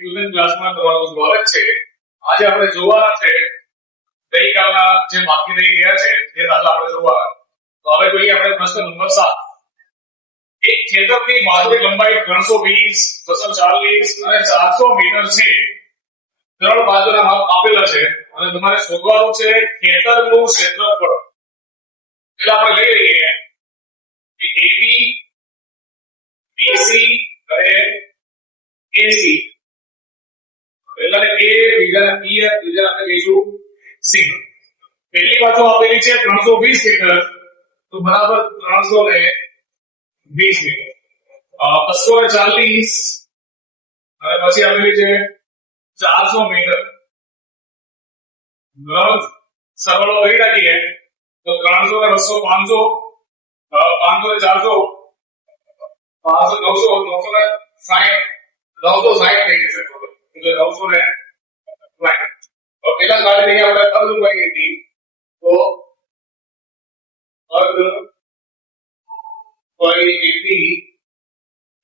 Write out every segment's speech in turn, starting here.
Tuition ક્લાસમાં તમારું સ્વાગત છે. આજે આપણે જોવાના છે ગઈકાલના જે બાકી રહી ગયા છે તે દાખલા આપણે જોવાના. તો હવે જોઈએ આપણે પ્રશ્ન નંબર 7. એક ખેતરની બાજુની લંબાઈ 320, 240 અને 400 મીટર છે. ત્રણ બાજુના માપ આપેલા છે અને તમારે શોધવાનું છે ખેતરનું ક્ષેત્રફળ. એટલે આપણે લઈ લઈએ કે AB, BC અને AC. પહેલા A, બીજાને B, ત્રીજાને આપણે કહીશું C. પહેલી બાજુ આપેલી છે 320 મીટર, તો બરાબર 320 મીટર. 240 અને પછી આપેલી છે 400 મીટર. બરાબર, સરવાળો કરી નાખીએ તો 300 ને 200 500, 500 ને 400 500 900, 960 960 થઈ જશે. એટલે 960. તો પેલા કાઢી લઈએ આપણે અર્ધ લંબાઈ હતી, તો અર્ધ લંબાઈ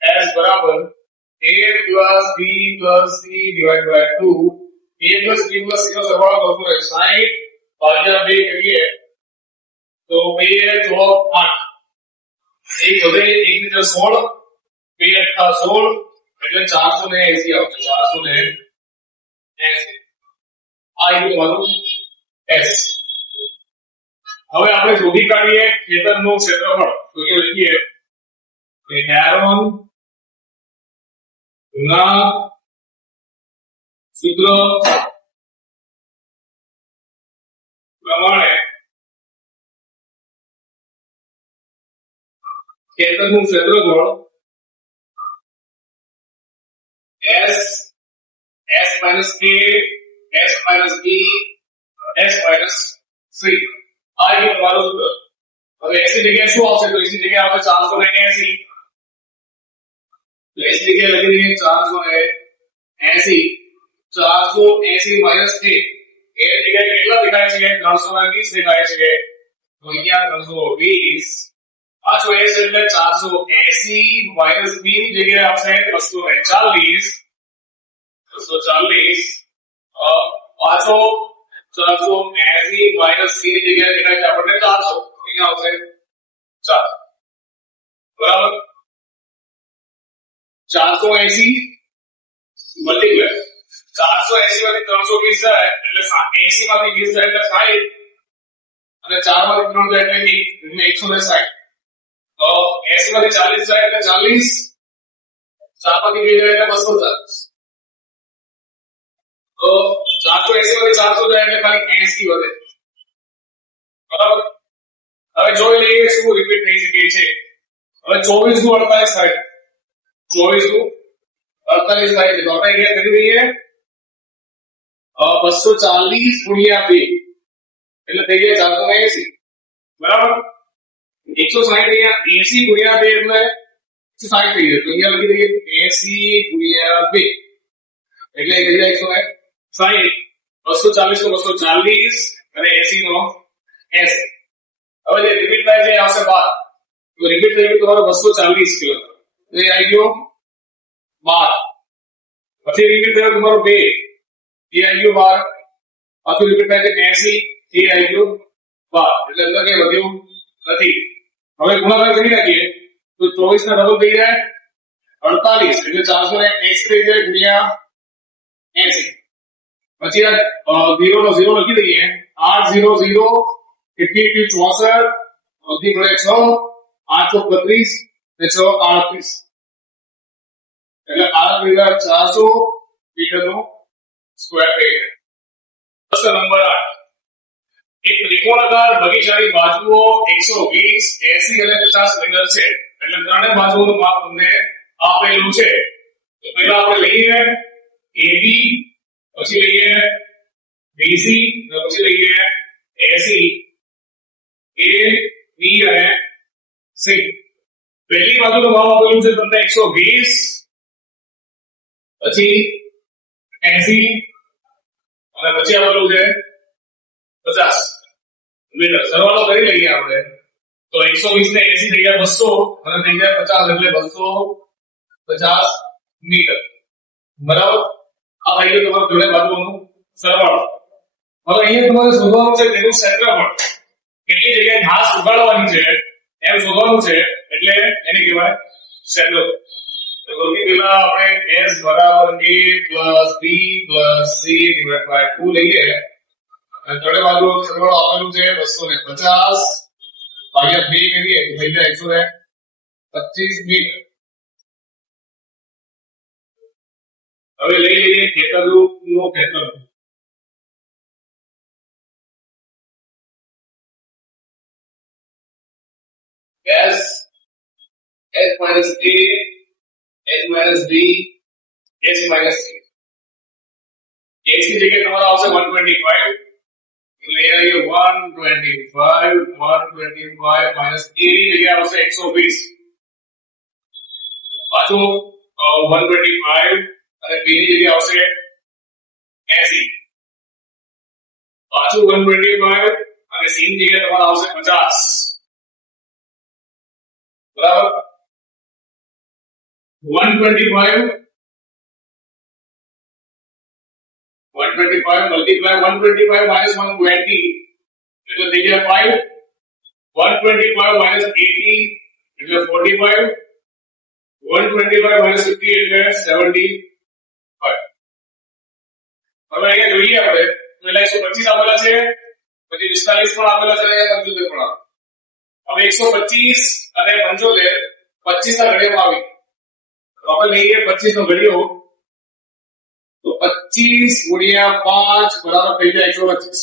S બરાબર A plus B plus C divided by 2. A plus B plus C નો સરવાળો કરવો હોય 60 ભાગ્યા 2 કરીએ તો 2 4 8. એક વધે 1 મીટર 16, 2 8 16 એટલે 480 આવશે. 480 આ તમારું S. હવે આપણે શોધી કાઢીએ ખેતરનું ક્ષેત્રફળ. તો એ લખીએ કે હેરોન ના સૂત્ર પ્રમાણે ખેતરનું ક્ષેત્રફળ S minus A, S minus B, S minus C. આ એક તમારું સૂત્ર. હવે S ની જગ્યાએ શું આવશે? તો S ની જગ્યાએ આવશે 480. તો S ની જગ્યાએ લખી દઈએ 480. 480 minus A. A ની જગ્યાએ કેટલા દેખાય છે? 320 દેખાય છે. તો અહીંયા 320. આ જો S એટલે 480 minus B ની જગ્યાએ આવશે 240. 240 પાછો 480 minus C ની જગ્યાએ દેખાય છે આપણને 400. અહીંયા આવશે 4. બરાબર, 480 મલ્ટીપ્લાય 480 માંથી 320 જાય એટલે 80 માંથી 20 જાય એટલે 60 અને 4 માંથી 3 જાય એટલે 160. તો 80 માંથી 40 જાય એટલે 40, 4 માંથી 2 જાય એટલે 240. તો 480 માંથી 400 જાય એટલે ખાલી 80 વધે. બરાબર, હવે જોઈ લઈએ શું રિપીટ થઈ શકે છે. હવે 24 નું 48 થાય. 24 નું 48 થાય છે. તો આપણે અહીંયા કરી દઈએ 240 ગુણ્યા 2 એટલે થઈ જાય 480. બરાબર, 160 અહીંયા 80 ગુણ્યા 2 એટલે 160 થઈ જાય. તો અહીંયા લખી દઈએ 80 ગુણ્યા 2 એટલે થઈ જાય 160. 240 નો 240 અને 80 નો 80. હવે જે રિપીટ થાય છે આવશે 12. તો રિપીટ થઈ ગયું તમારો 240 કિલો. તો એ આવી ગયો 12. પછી રિપીટ થયો તમારો 2, એ આવી ગયો 12. પાછું રિપીટ થાય છે 80, એ આવી ગયો 12. એટલે અંદર કઈ વધ્યું નથી. હવે ગુણાકાર કરી નાખીએ તો 24 ના ડબલ થઈ જાય 48 એટલે 480 થઈ જાય ગુણ્યા 80. પછી આ 0 નો 0 લખી દઈએ 8 0 0 51 64 અધી પડે 6 8 32 ને 6 38 એટલે 400 મીટરનો સ્ક્વેર થઈ જાય. પ્રશ્ન નંબર 8. એક ત્રિકોણાકાર બગીચાની બાજુઓ 120, 80 અને 50 મીટર છે. એટલે ત્રણેય બાજુઓનું માપ તમને આપેલું છે. તો પહેલા આપણે લઈએ AB, પછી લઈએ BC અને પછી લઈએ AC, A, B અને C. પહેલી બાજુનું માપ આપેલું છે તમને 120, પછી 80 અને પછી આપેલું છે 50 મીટર. સરવાળો કરી લઈએ આપણે તો 120 ને 80 થઈ ગયા 200 અને થઈ ગયા 50 એટલે 250 મીટર. બરાબર, આવી ગયું તમારું જોડે બાજુઓનું સરવાળો. હવે અહીંયા તમારે શોધવાનું છે તેનું ક્ષેત્રફળ. કેટલી જગ્યાએ ઘાસ ઉગાડવાની છે એમ શોધવાનું છે, એટલે એને કહેવાય ક્ષેત્રફળ. તો સૌથી પહેલા આપણે s બરાબર a plus b plus c divided by 2 લઈએ. અને જોડે બાજુ સરવાળો આપેલું છે 250 ભાગ્યા 2 કરીએ તો થઈ જાય 125 મીટર. હવે લઈ લઈએ ખેતરનું ક્ષેત્રફળ. s minus a s minus b s minus c. s की जगह तुम्हारा આવશે 125. એટલે એ 125 minus a ની જગ્યાએ આવશે 120. પાછું 125 અને b ની જગ્યાએ આવશે 80. પાછું 125 અને c ની જગ્યાએ તમારા આવશે 50. બરાબર 125 multiply 125 minus 120 એટલે થઈ જાય 5. 125 minus 80 એટલે 45. 125 minus 50 એટલે 75. હવે અહીંયા જોઈએ આપણે પહેલા 125 આપેલા છે, પછી 45 પણ આપેલા છે અને 75 પણ. હવે 125 અને 75 25 ના ઘડિયામાં આવી. તો આપણે લઈએ 25 નો ઘડિયો, તો 25 ગુણ્યા 5 બરાબર થઈ જાય 125.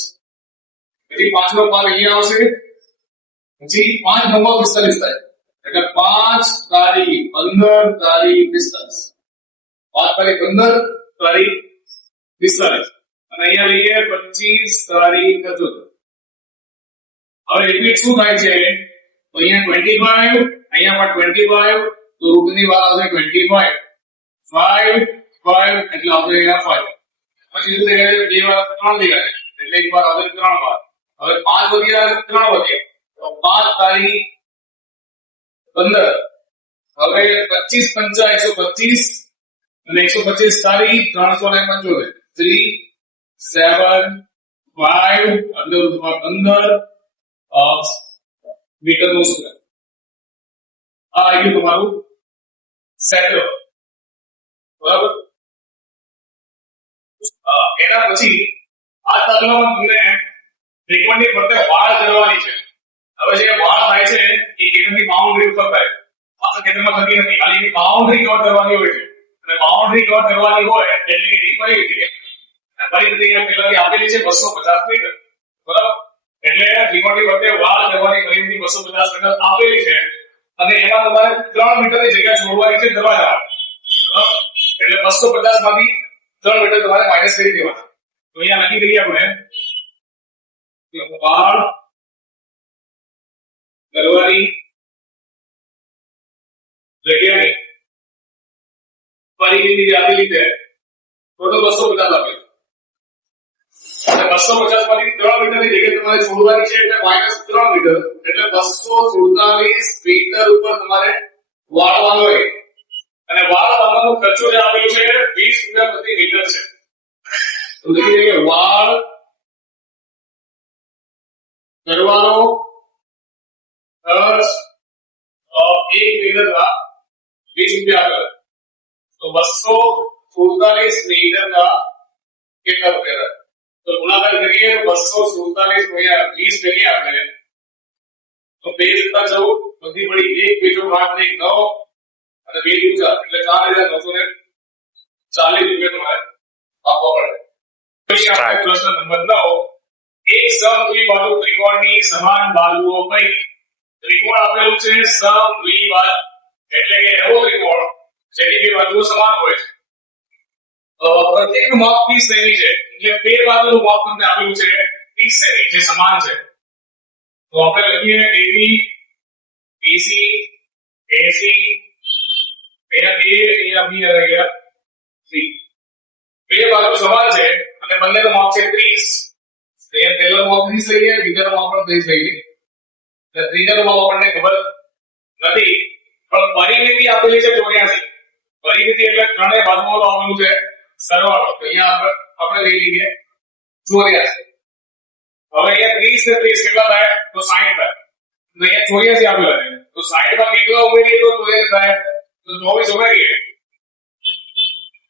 પછી 5 નો પાર અહીંયા આવશે, પછી 5 9 45 થાય એટલે 5 તારી 15 તારી 45. 5 તારી 15 તારી 45 અને અહીંયા લઈએ 25 તારી 75. હવે રિપીટ શું થાય છે, તો અહીંયા 25 અહીંયા પણ 25 તો રૂટની વાર આવશે 25 5 5 એટલે આવશે અહીંયા 5. પછી શું થાય બે વાર 3 થઈ જાય એટલે એક વાર આવશે 3 વાર. હવે 5 વધ્યા 3 વધ્યા તો 5 તારી 15. હવે 25 પંચા 125 અને 125 તારી 375 3 7 5 અંદર 15 મીટર નું સૂત્ર. આ આવ્યું તમારું ક્ષેત્રફળ. બરાબર. એના પછી આ દાખલામાં તમને ત્રિકોણની ફરતે વાળ કરવાની છે. હવે જે વાળ થાય છે એ કેન્દ્રની બાઉન્ડ્રી ઉપર થાય. આ કેન્દ્રમાં થતી નથી, ખાલી એની બાઉન્ડ્રી કવર કરવાની હોય છે. અને બાઉન્ડ્રી કવર કરવાની હોય એટલે કે એની પરિમિતિ અહીંયા પહેલાથી આપેલી છે 250 મીટર. બરાબર. એટલે ત્રિકોણની ફરતે વાળ કરવાની પરિમિતિ 250 મીટર આપેલી છે અને એમાં તમારે 3 મીટરની જગ્યા છોડવાની છે દરવાજા. એટલે 250 માંથી 3 મીટર તમારે માઈનસ કરી દેવાના. તો અહીંયા નક્કી કરીએ આપણે વાળ કરવાની જગ્યાની પરિમિતિ જે આપેલી છે ટોટલ 250 આપેલી. અને 250 માંથી 3 મીટરની જગ્યાએ તમારે છોડવાની છે એટલે -3 મીટર એટલે 247 મીટર ઉપર તમારે વાળવાનો હોય. અને વાળ વાળવાનો ખર્ચો જે આપેલો છે 20 રૂપિયા પ્રતિ મીટર છે. તો લખી દઈએ વાળ કરવાનો ખર્ચ 1 મીટરના 20 રૂપિયા આપેલા. તો 247 મીટરના કેટલા રૂપિયા? તો ગુણાકાર કરીએ 247 ગુણ્યા 20 કરીએ આપણે તો 2 + 14 બધી પડી 1 બીજો 8 ને 9 અને 2 × 4 એટલે 4940 રૂપિયા તમારે આપવા પડે. પછી આપણે પ્રશ્ન નંબર 9 એક સમદ્વિબાહુ ત્રિકોણની સમાન બાજુઓ પૈકી ત્રિકોણ આપેલું છે સમદ્વિબાહુ એટલે કે એવો ત્રિકોણ જેની બે બાજુઓ સમાન હોય છે. પ્રત્યેક માપ 30 સેમી છે એટલે બે બાજુનું માપ તમને આપેલું છે 30 સેમી જે સમાન છે. તો આપણે લખીએ AB BC AC અહીંયા B આવી ગયા C. બે બાજુ સમાન છે અને બંનેનું માપ છે 30. અહીંયા પહેલાનું માપ 30 લઈએ, બીજાનું માપ પણ 30 લઈએ. એટલે ત્રીજાનું માપ આપણને ખબર નથી પણ પરિમિતિ આપેલી છે 84. પરિમિતિ એટલે ત્રણેય બાજુઓનું આપેલું છે સરવાળો તો અહીંયા આપણે લઈ લઈએ 84. હવે અહીંયા 30 ને 30 કેટલા થાય તો 60 થાય. તો અહીંયા 84 આપેલા છે તો 60 માં કેટલા ઉમેરીએ તો 84 થાય તો 24 ઉમેરીએ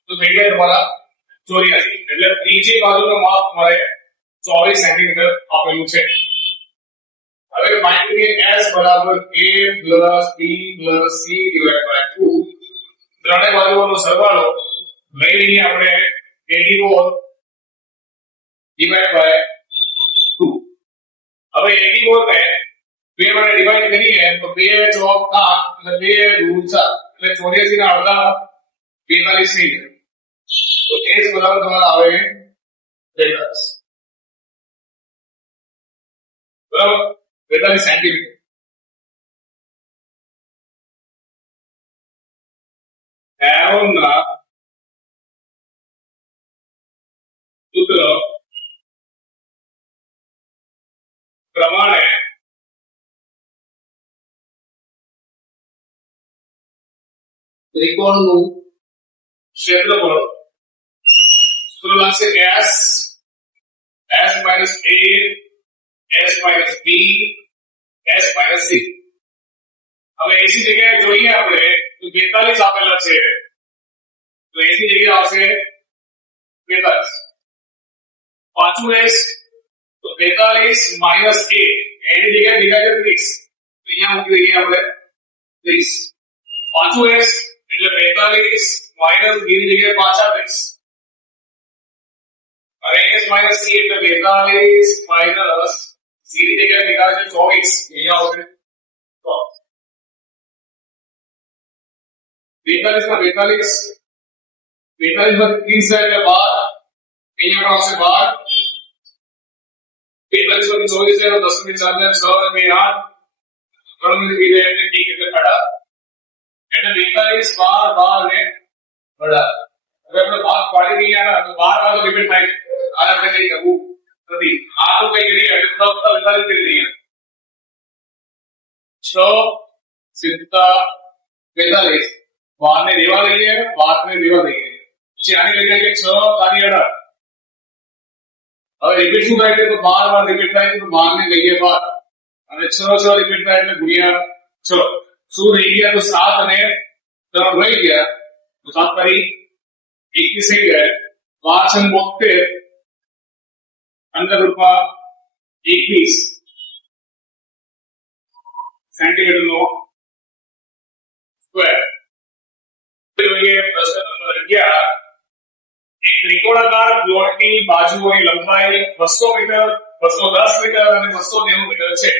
તો થઈ જાય તમારા 84. એટલે ત્રીજી બાજુનું માપ મળે 24 સેન્ટીમીટર આપેલું છે. હવે માઇન્ડ કરીએ s બરાબર a plus b plus c divided by 2 ત્રણે બાજુઓનો સરવાળો લઈ લઈએ આપણે 84 divided by 2. હવે 84 ને 2 વડે ડિવાઈડ કરીએ તો 2 ચોક 8 અને 2 દૂ 4 એટલે 84 ના અડધા 42 થઈ જાય. તો s બરાબર તમારા આવે 42 બરાબર 42 સેન્ટીમીટર. એરોના સૂત્ર પ્રમાણે ત્રિકોણનું ક્ષેત્રફળ સૂત્ર લાગશે s minus a s minus b s minus c. હવે ac જગ્યાએ જોઈએ આપણે તો 42 આપેલા છે તો ac જગ્યાએ આવશે 42. પાછું s તો 42 minus a એની જગ્યાએ ડિવાઇડર 30 તો અહીંયા મૂકી દઈએ આપણે 30. પાછું s એટલે 42 minus b ની જગ્યાએ પાછા 30 અને s minus c એટલે 42 minus c ની જગ્યાએ નિકાલ છે 24 અહીંયા આવશે 42 માં 42 42 માં 30 એટલે 12 અહીંયા આવશે 12 42 માં 24 એટલે 10 ની 4 ને 6 અને 2 8 3 ની 2 એટલે ઠીક એટલે 18 એટલે 42 12 12 ને 18. હવે આપણે ભાગ પાડી દઈએ આના તો 12 વાળો રિપીટ થાય આ આપણે કઈ કરવું નથી. આ તો કઈ કરીએ એટલે ફક્ત વિભાજિત કરી દઈએ 6 7 42 12 ને રેવા દઈએ 12 ને રેવા દઈએ પછી આની જગ્યાએ 6 તારી 18. હવે રિપીટ શું થાય છે તો 12 વાર રિપીટ થાય છે તો 12 ને લઈએ 12 અને 6 6 રિપીટ થાય એટલે ગુણ્યા 6 શું રહી ગયા તો 7 અને 3 રહી ગયા તો 7 તારી 21 થઈ ગયા 5 અને 72 अंदर रूपा 21 सेंटीमीटर नो स्क्वायर. तो ये प्रश्न नंबर 11 एक त्रिकोणाकार प्लॉट की बाजुओની લંબાઈ 200 મીટર 210 મીટર અને 290 મીટર છે.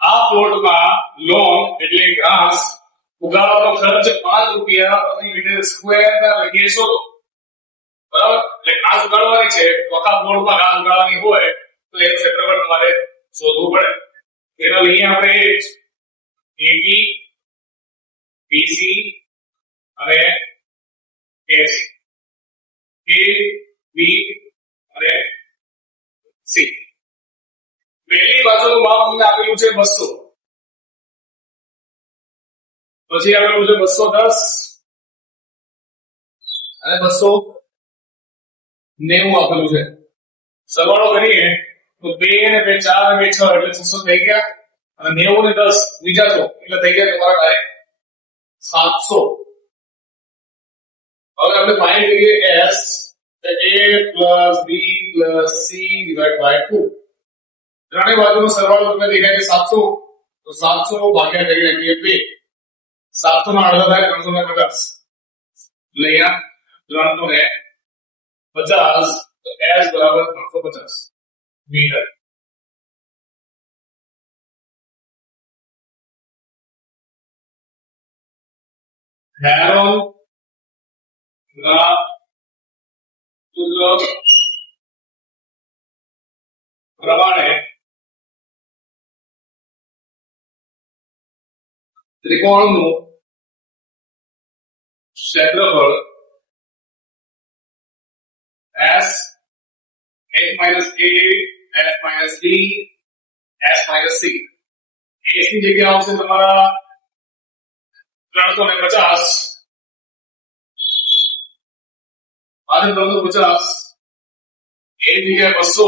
આ પ્લોટમાં લોન એટલે ઘાસ ઉગાડવાનો ખર્ચ 5 રૂપિયા પ્રતિ મીટર સ્ક્વેર ના લઈએ છો બરાબર. એટલે ઘાસ ઉગાડવાની છે તો આખા પ્લોટમાં ઘાસ ઉગાડવાની હોય તો એ ક્ષેત્રફળ તમારે શોધવું પડે. એના લઈએ આપણે AB BC અને AC A B અને C. પહેલી બાજુનું માપ અમને આપેલું છે 200 પછી આપેલું છે 210 અને 290 આપેલું છે. સરવાળો કરીએ તો 2 અને 2 4 અને 2 6 એટલે 600 થઈ ગયા અને 90 ને 10 બીજા 100 એટલે થઈ ગયા તમારા ડાયરેક્ટ 700. હવે આપણે ફાઇન્ડ કરીએ s a + b + c / 2 ત્રણે બાજુનો સરવાળો તમને દેખાય છે 700 તો 700 ભાગ્યા કરી નાખીએ 2 700 ના અડધા થાય 350 એટલે અહીંયા 350 તો s બરાબર 350 મીટર. હેરોન ના સૂત્ર પ્રમાણે ત્રિકોણનું ક્ષેત્રફળ s s minus a s minus b s minus c. s ની જગ્યા આવશે તમારા 350 આજે 350 એ જગ્યાએ 200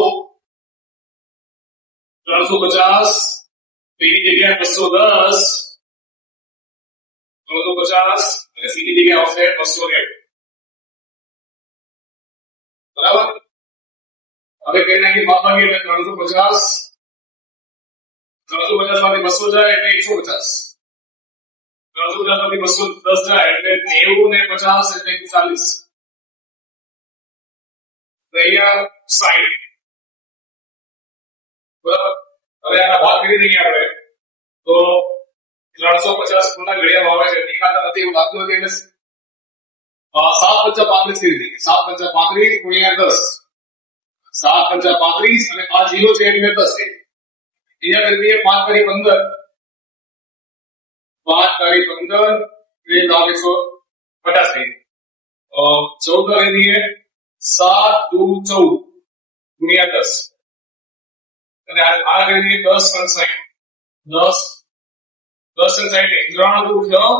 350 બીની જગ્યાએ 210 350 અને સીની જગ્યાએ આવશે 200 બરાબર હવે કઈ નાખી ભાગીએ એટલે 350 350 માંથી 200 જાય એટલે 150 350 માંથી 210 જાય એટલે 90 ને 50 એટલે 40 અહીંયા 60 બરાબર હવે આના ભાગ કરી દઈએ આપણે તો 350 પૂર્ણ ઘડિયામાં આવે છે દેખાતા નથી એવું લાગતું નથી એટલે 7 × 35 કરી દઈએ 7 × 35 ગુણ્યા 10 7 × 35 અને આ 0 છે એટલે 10 છે અહીંયા કરી દઈએ 5 × 15 5 × 15 એટલે 150 થઈ 14 કરી દઈએ 7 × 2 = 14 ગુણ્યા 10 અને આ કરી દઈએ 10 × 60 10 × 60 3 × 2 = 6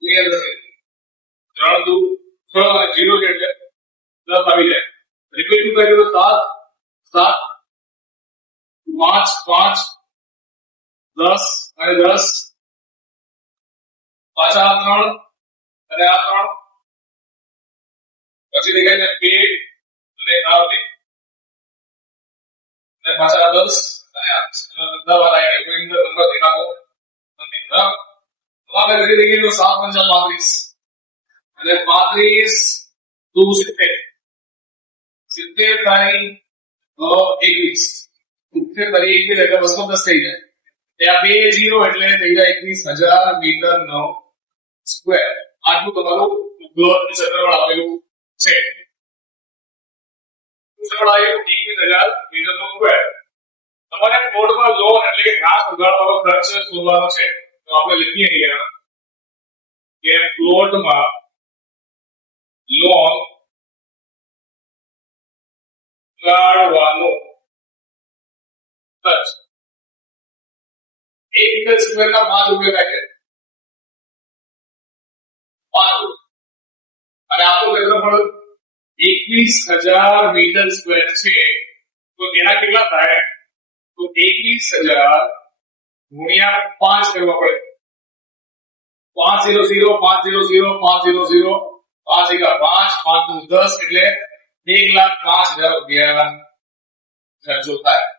ગુણ્યા 10 3 × 2 = 6 અને 0 છે એટલે 10 આવી જાય રિપીટ કરીએ તો 7 7 5 5 10 અને 10 પાછા આ 3 અને આ 3 પછી દેખાય છે 2 અને આ 2 અને પાછા 10 અને આ દવા લાગે કોઈ નંબર દેખાતો નથી બરાબર તો આપણે કરી દઈએ તો 7 × 35 અને 35 2 70 70 તારી 21 70 તારી 21 એટલે 210 થઈ જાય ત્યાં 2 0 એટલે થઈ જાય 21000 મીટરનો સ્ક્વેર આટલું તમારું ગ્લોબ ક્ષેત્રફળ આપેલું છે ક્ષેત્રફળ આવ્યું 21000 મીટરનો સ્ક્વેર તમારે બોર્ડમાં લોન એટલે કે ઘાસ ઉગાડવાનો ખર્ચ શોધવાનો છે તો આપણે લખીએ અહીંયા કે પ્લોટમાં લોન ઉગાડવાનો ખર્ચ 1 મીટર સ્ક્વેરના 5 રૂપિયા થાય છે 5 અને આપણું ક્ષેત્રફળ 21000 મીટર સ્ક્વેર છે તો એના કેટલા થાય તો 21000 ગુણ્યા 5 કરવા પડે 500 500 500 5 × 5 5 × 10 એટલે 1,05,000 રૂપિયા ખર્ચો થાય